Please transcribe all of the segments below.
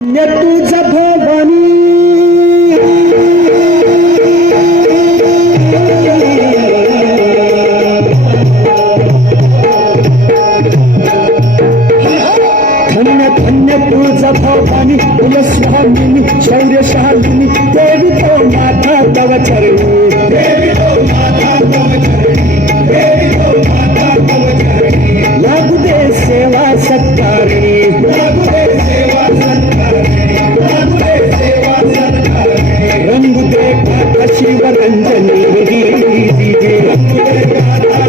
तुझा भवानी धन्य धन्य तुझा भवानी कुलस्वामिनी शौर्यशालिनी देवी तो माता तव चरणी देवी तो माता तव चरणी देवी तो माता तव चरणी लागू दे सेवा सत्कारिणी लागू दे सेवा सत्कारिणी लागू दे सेवा सत्कारिणी रंग दे गाथा शिवरंजनी रंग दे गाथा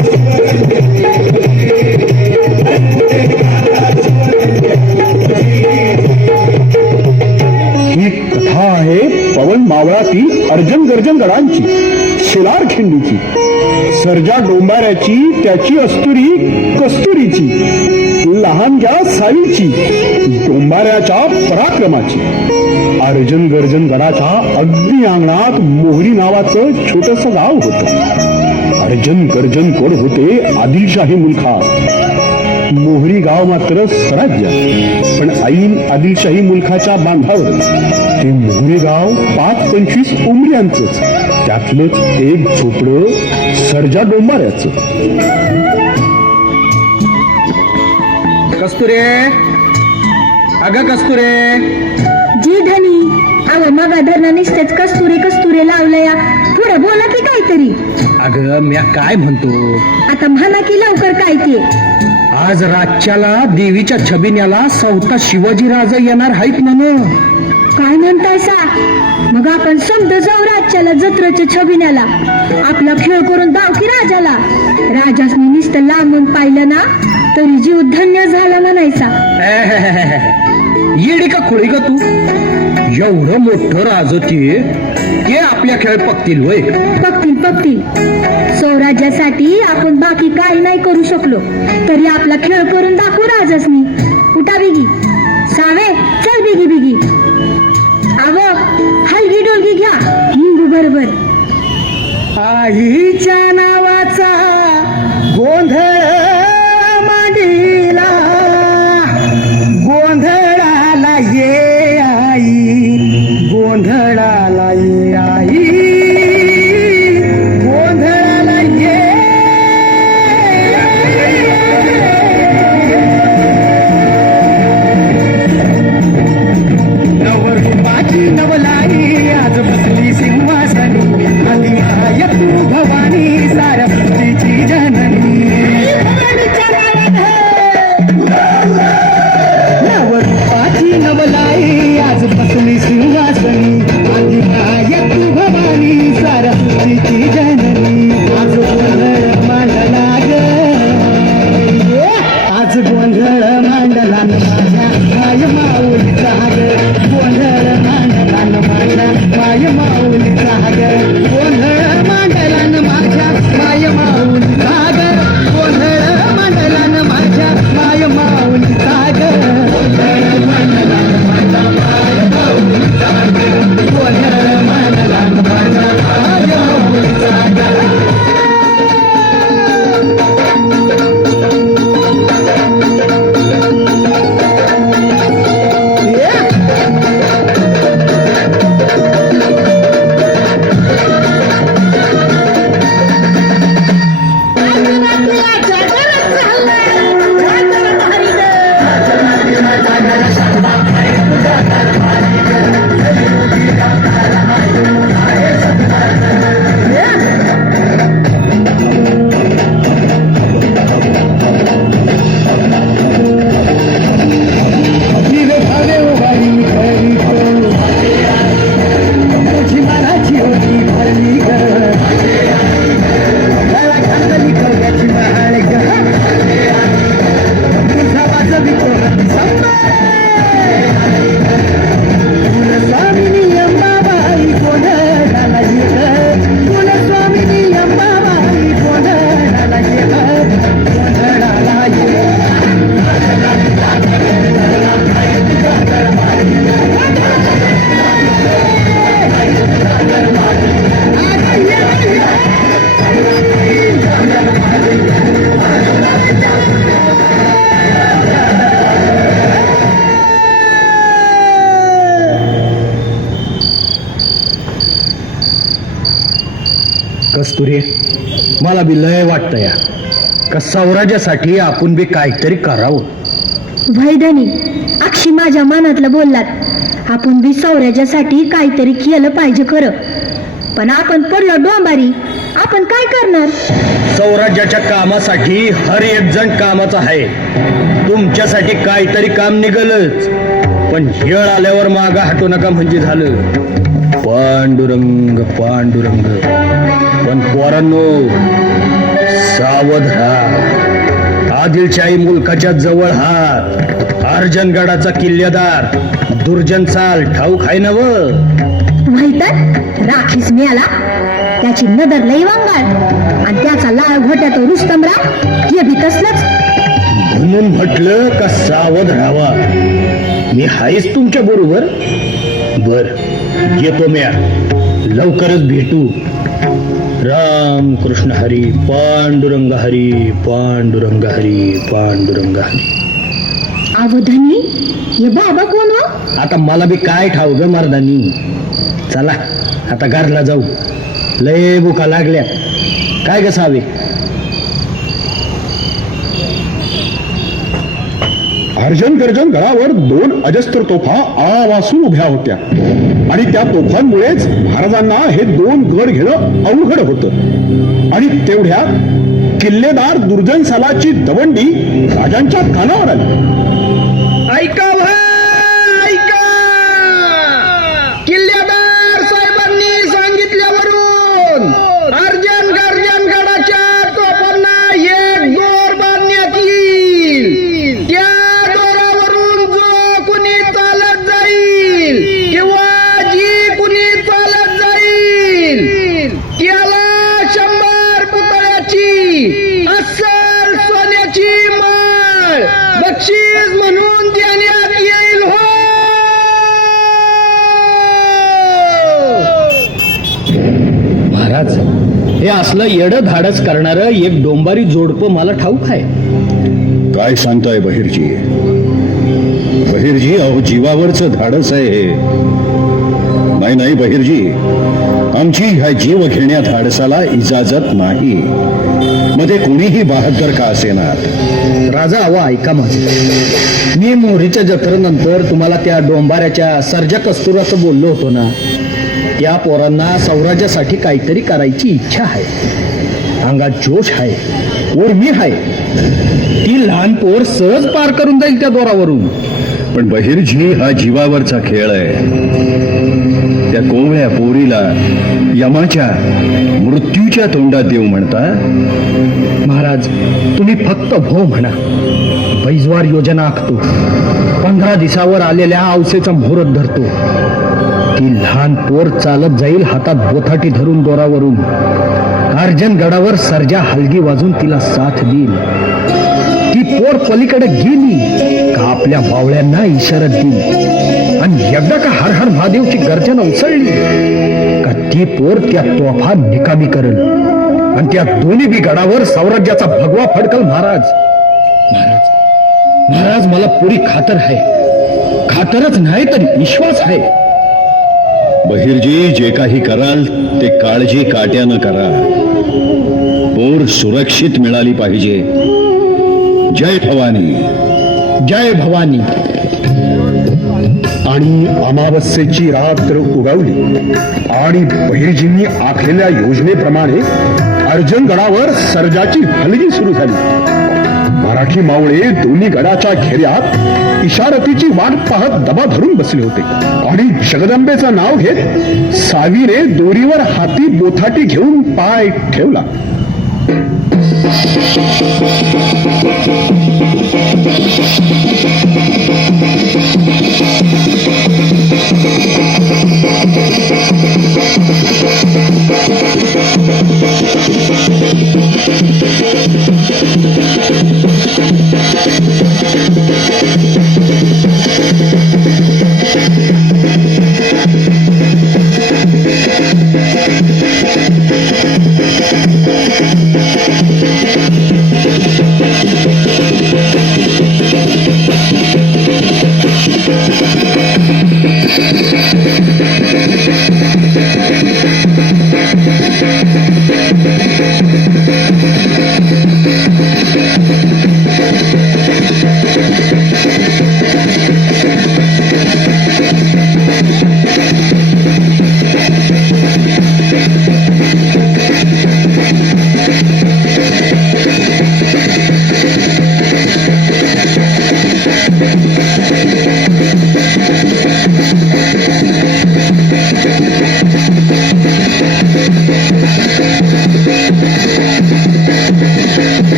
ही कथा आहे पवन मावळातील अर्जन गर्जन गडांची, शिलार खिंडीची, सर्जा डोंबाऱ्याची, त्याची अस्तुरी कस्तुरीची, लहानग्या सावीची, डोंबाऱ्याच्या पराक्रमाची. अर्जन गर्जन गडाच्या अगदी अंगणात मोहरी नावाचं छोटस गाव होतं. अर्जन गर्जन कोण होते आदिलशाही मुलखा. मोहरी गाव मात्र स्वराज्य, पण ऐन आदिलशाही मुलखाच्या बांधावर ते मोहरी गाव 5-25 उमऱ्यांचंच, त्यातलंच एक झोपडं सर्जा डोंबाऱ्याचं. कस्तुरे, अगं कस्तुरे. जी धनी, अगं मगा धरणं निसतेच कस्तुरे कस्तुरे लावलंया. पुढे बोला की काहीतरी. अगं म्या काय म्हणतो, आता म्हणा की लवकर काय ते. आज रातच्याला देवीच्या छबिन्याला 4था शिवाजी राजा येणार आहेत म्हणून. काय म्हणतायसा? मग आपण समजा जाऊ राजाला जत्रेच्या छबिन्याला. आपला खेळ करून दाव की राजाला. राजासनी नुसतं लांबून पाहिलं ना तरी जीव धन्य झाला म्हणायचा. येडी का खोळी का तू? एवढं मोठं राज ते आपल्या खेळ पकतील होय. पकतील स्वराज्यासाठी आपण बाकी काही नाही करू शकलो तरी आपला खेळ करून दाखवू राजासनी. उठा बिगी सावे, चल बिगी बिगी. आव हलगी डोलगी घ्या लिंबू बरोबर. आईच्या नावाचा गोंधळ मांडीला, गोंधळाला ये आई, गोंधळाला ये आई, गोंधळाला ये. नवरूपाची नवलाई आज बसली सिंहासनी, आदिमाय तू भवानी साऱ्या पृथ्वीची जननी. कस्तुरी, मला बी लय वाटतं या का स्वराज्यासाठी आपण बी काहीतरी करावं. वैधनी, अक्षी माझ्या मनातलं बोललात. आपण बी स्वराज्यासाठी काहीतरी केलं पाहिजे खरं, पण आपण पडलो डोंबारी, आपण काय करणार? स्वराज्याच्या कामासाठी हर एक जण कामाचा आहे. तुमच्यासाठी काहीतरी काम निघलच, पण येळ आल्यावर मागा हटू नका म्हणजे झालं. पांडुरंग पांडुरंग. पण पोरांनो, सावध राहा. आदिलशाही मुलकाच्या जवळ हात. अर्जनगडाचा किल्लेदार दुर्जन चाल ठाऊक आहे नव. माहित राखीस मिळाला, त्याची नदर लई वांगाळ, आणि त्याचा लाळ घोट्या तो रुस्तमरा, हे बी तसलंच. म्हणून म्हटलं का सावध राहावा. मी हायच तुमच्या बरोबर. बर, येतो म्या, लवकरच भेटू. राम कृष्ण हरी, पांडुरंग हरी, पांडुरंग हरी, पांडुरंग हरी. अवधनी, हे बाबा कोण हो? आता मला बी काय ठाऊ ग मर्दानी. चला आता घरला जाऊ, लय भुका लागल्या. काय ग सावे? अर्जन गर्जन गडावर 2 अजस्त्र तोफा आवासून उभ्या होत्या, आणि त्या तोफांमुळेच महाराजांना हे 2 गड घेणं अवघड होतं. आणि तेवढ्यात किल्लेदार दुर्जन सालाची दवंडी राजांच्या कानावर आली. ऐका ऐका, किल्लेदार साहेबांनी सांगितल्यावरून अर्जन गर्जन गडाच्या तोफांना एक दोर बांधण्यात येईल. त्या दोरावरून जो कुणी चालत जाईल किंवा जी कुणी चालत जाईल त्याला 100 पुतळ्याची अस्सल सोन्याची माळ बक्षीस म्हणून देण्यात येईल. हो, महाराज, हे असलं येडं धाडस करणारं एक डोंबारी जोडपं मला ठाऊक आहे. काय सांगताय बहिर्जी? बहिर्जी, अहो जीवावरचं धाडस आहे हे. नाही नाही बहिर्जी, आमची ह्या जीव घेण्या धाडसाला इजाजत नाही. मध्ये कोणीही बहादर का असेनात. राजा, अहो ऐका माझं. मी मोरीच्या जत्रेनंतर तुम्हाला त्या डोंबाऱ्याच्या सर्जा कस्तुराचं बोललो होतो ना. त्या पोरांना स्वराज्यासाठी काहीतरी करायची इच्छा आहे, अंगात जोश आहे, उर्मी आहे. ती लहान पोर सहज पार करून जाईल त्या दोरावरून. पण बहिर्जी, हा जीवावरचा खेळ आहे. त्या कोवळ्या पोरीला यमाच्या मृत्यूच्या तोंडात देऊ म्हणता? महाराज, तुम्ही फक्त भो म्हणा. बैजवार योजना आखतो. 15 दिवसावर आलेल्या औसेचा मुहूर्त धरतो. ती लहान पोर चालत जाईल हातात बोथाटी धरून दोरावरून. अर्जन गडावर सर्जा हलगी वाजून तिला साथ देईल. ती पोर पलीकडे गेली का आपल्या बावळ्यांना इशारा देईल, आणि एकदा का हर हर महादेवची गर्जना उसळली का ती पोर त्या तोफा निकामी करेल, आणि त्या दोन्ही बी गडावर स्वराज्याचा भगवा फडकल. महाराज महाराज महाराज, मला पुरी खातर आहे. खातरच नाही तर विश्वास आहे. बहिर्जी, जे काही कराल ते काळजी काट्यानं करा. पोर सुरक्षित मिळाली पाहिजे. जय भवानी, जय भवानी. आणि अमावस्येची रात्र उगवली, आणि बहिर्जींनी आखलेल्या योजनेप्रमाणे अर्जनगडावर सर्जाची हलगी सुरू झाली. मराठी मावळे दोन्ही गडाच्या घेऱ्यात इशारतीची वाट पाहत दबा धरून बसले होते, आणि जगदंबेचं नाव घेत सावीने दोरीवर हाती बोथाटी घेऊन पाय ठेवला.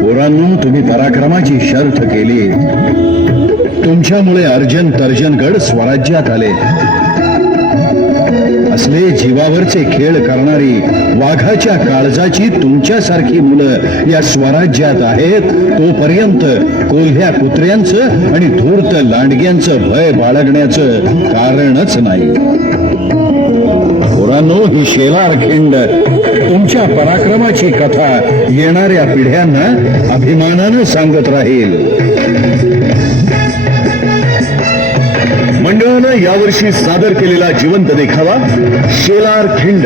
पोरांनो, तुम्ही पराक्रमाची शर्थ केली. तुमच्यामुळे अर्जन तर्जनगड स्वराज्यात आले. असले जीवावरचे खेळ करणारी वाघाच्या काळजाची तुमच्यासारखी मुलं या स्वराज्यात आहेत, तोपर्यंत कोल्ह्या कुत्र्यांचं आणि धूर्त लांडग्यांचं भय बाळगण्याचं कारणच नाही. पोरांनो, ही शेलार खिंड तुमच्या पराक्रमाची कथा येणाऱ्या पिढ्यांना अभिमानानं सांगत राहील. मंडळानं यावर्षी सादर केलेला जिवंत देखावा शेलार खिंड